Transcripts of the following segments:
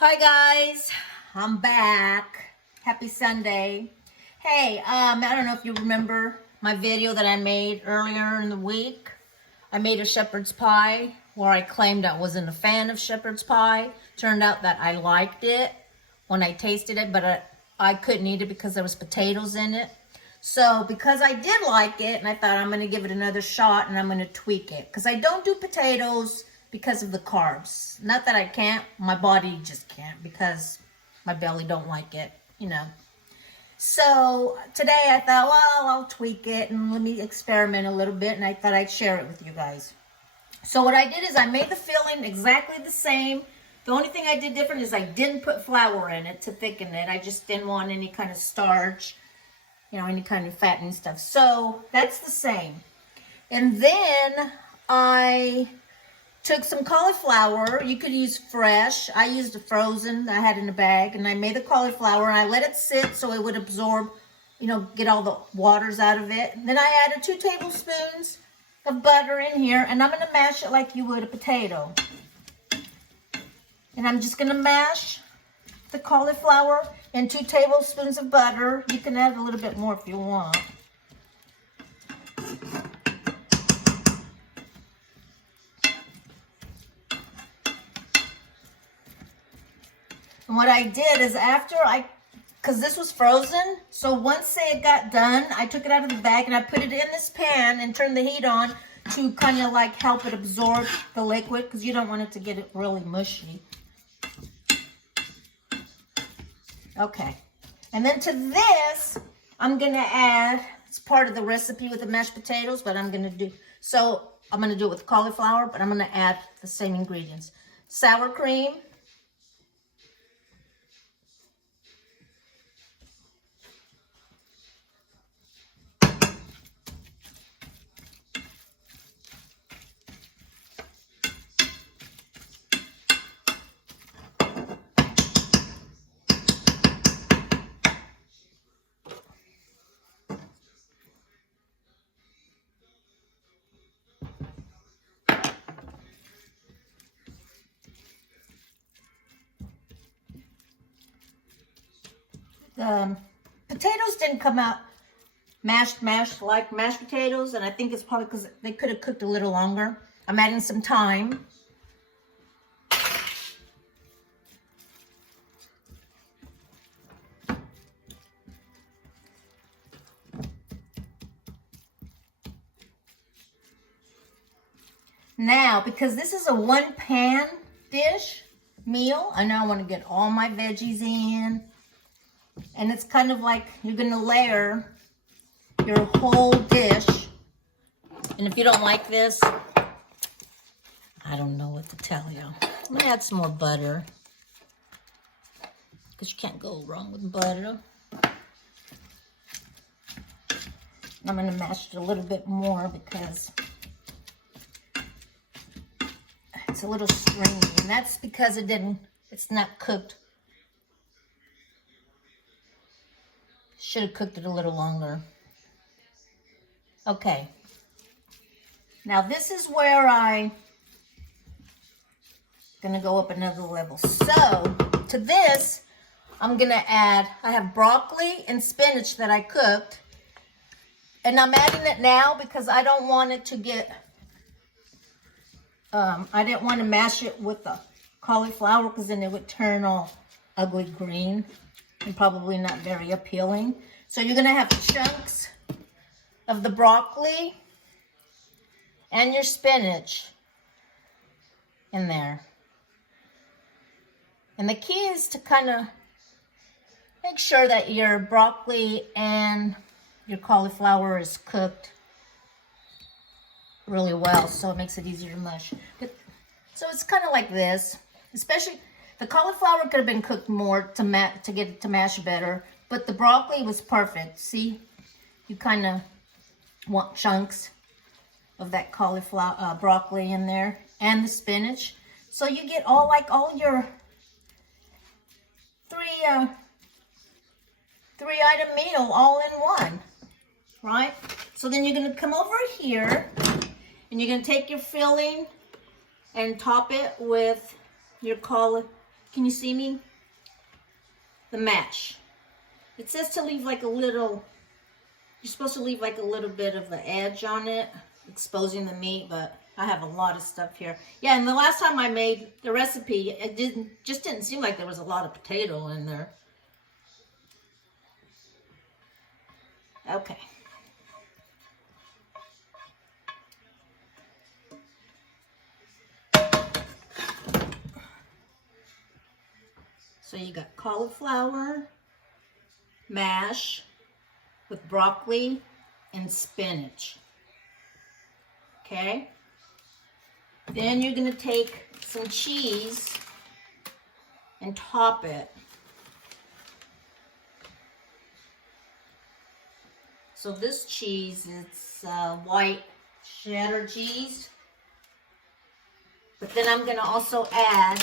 Hi guys, I'm back. Happy Sunday. Hey, I don't know if you remember my video that I made earlier in the week. I made a shepherd's pie where I claimed I wasn't a fan of shepherd's pie. Turned out that I liked it when I tasted it, but I couldn't eat it because there was potatoes in it. So because I did like it, and I thought I'm going to give it another shot and I'm going to tweak it. Because I don't do potatoes because of the carbs. Not that I can't, my body just can't because my belly don't like it, you know. So today I thought, well, I'll tweak it and let me experiment a little bit, and I thought I'd share it with you guys. So what I did is I made the filling exactly the same. The only thing I did different is I didn't put flour in it to thicken it. I just didn't want any kind of starch, you know, any kind of fattening stuff. So that's the same. And then I took some cauliflower. You could use fresh. I used a frozen that I had in a bag, and I made the cauliflower and I let it sit so it would absorb, you know, get all the waters out of it. Then I added 2 tablespoons of butter in here, and I'm going to mash it like you would a potato. And I'm just going to mash the cauliflower and 2 tablespoons of butter. You can add a little bit more if you want. And what I did is because this was frozen, so once it got done, I took it out of the bag and I put it in this pan and turned the heat on to kind of like help it absorb the liquid, because you don't want it to get it really mushy. Okay. And then to this, I'm going to add, it's part of the recipe with the mashed potatoes, but I'm going to do it with cauliflower, but I'm going to add the same ingredients. Sour cream. The potatoes didn't come out mashed like mashed potatoes, and I think it's probably because they could have cooked a little longer. I'm adding some thyme. Now, because this is a 1-pan meal, I now want to get all my veggies in. And it's kind of like you're going to layer your whole dish. And if you don't like this, I don't know what to tell you. I'm going to add some more butter, because you can't go wrong with butter. I'm going to mash it a little bit more because it's a little stringy. And that's because it's not cooked. Should have cooked it a little longer. Okay. Now this is where I'm gonna go up another level. So to this, I'm gonna add, I have broccoli and spinach that I cooked. And I'm adding it now because I don't want it to get, I didn't want to mash it with the cauliflower because then it would turn all ugly green and probably not very appealing. So you're going to have chunks of the broccoli and your spinach in there. And the key is to kind of make sure that your broccoli and your cauliflower is cooked really well, so it makes it easier to mush. So it's kind of like this, especially the cauliflower could have been cooked more to get it to mash better, but the broccoli was perfect. See, you kind of want chunks of that cauliflower, broccoli in there, and the spinach. So you get all your three-item meal all in one, right? So then you're gonna come over here, and you're gonna take your filling and top it with your Can you see me? The mash. It says to leave like a little, you're supposed to leave like a little bit of the edge on it, exposing the meat, but I have a lot of stuff here. Yeah, and the last time I made the recipe, it didn't seem like there was a lot of potato in there. Okay. So you got cauliflower, mash with broccoli and spinach. Okay? Then you're going to take some cheese and top it. So this cheese, it's white cheddar cheese. But then I'm going to also add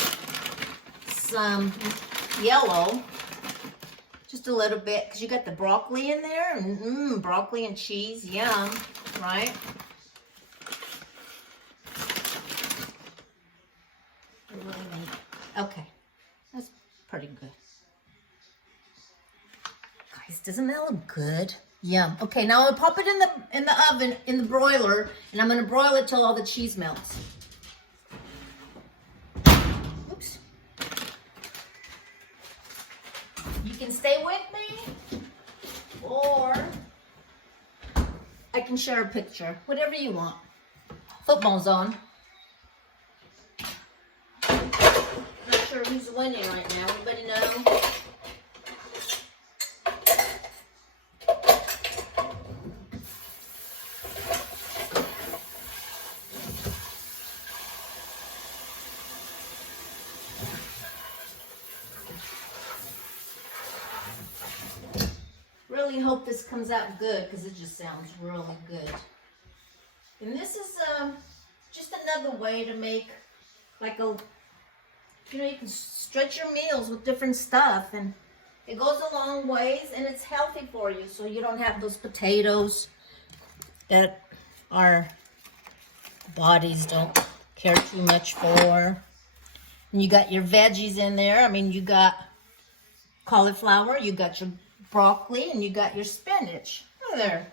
some yellow, just a little bit, because you got the broccoli in there, and broccoli and cheese, yum, right? Okay, that's pretty good. Guys, doesn't that look good? Yum. Okay, now I'll pop it in the oven, in the broiler, and I'm gonna broil it till all the cheese melts. Oops. You can stay with me, or I can share a picture, whatever you want. Football's on. Not sure who's winning right now. Anybody know? Really hope this comes out good, because it just sounds really good. And this is just another way to make like a, you know, you can stretch your meals with different stuff, and it goes a long ways, and it's healthy for you, so you don't have those potatoes that our bodies don't care too much for. And you got your veggies in there. I mean, you got cauliflower, you got your broccoli, and you got your spinach. Oh, there.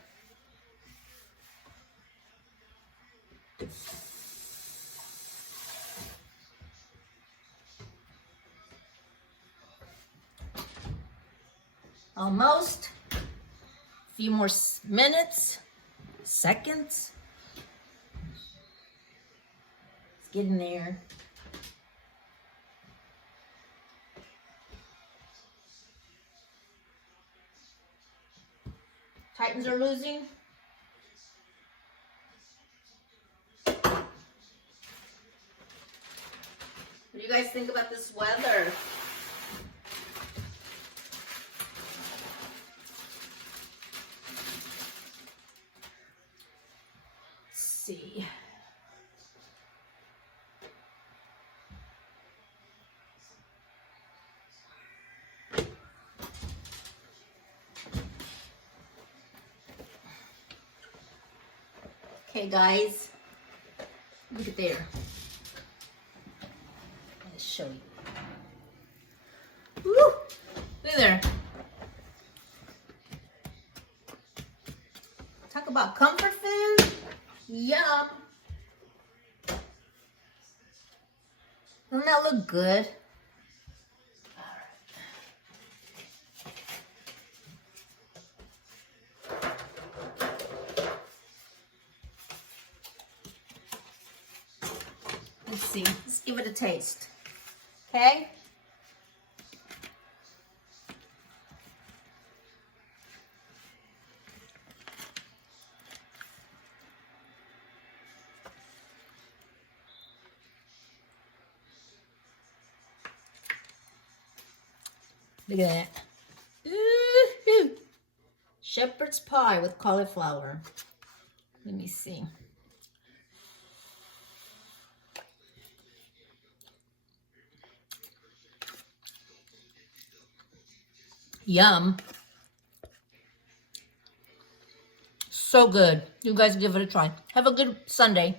Almost. A few more minutes, seconds. It's getting there. Titans are losing. What do you guys think about this weather? Let's see. Okay, guys, look at there. Let's show you. Woo! Look there. Talk about comfort food. Yum. Doesn't that look good? Let's see. Let's give it a taste. Okay? Look at that. Ooh-hoo. Shepherd's pie with cauliflower. Let me see. Yum. So good. You guys give it a try. Have a good Sunday.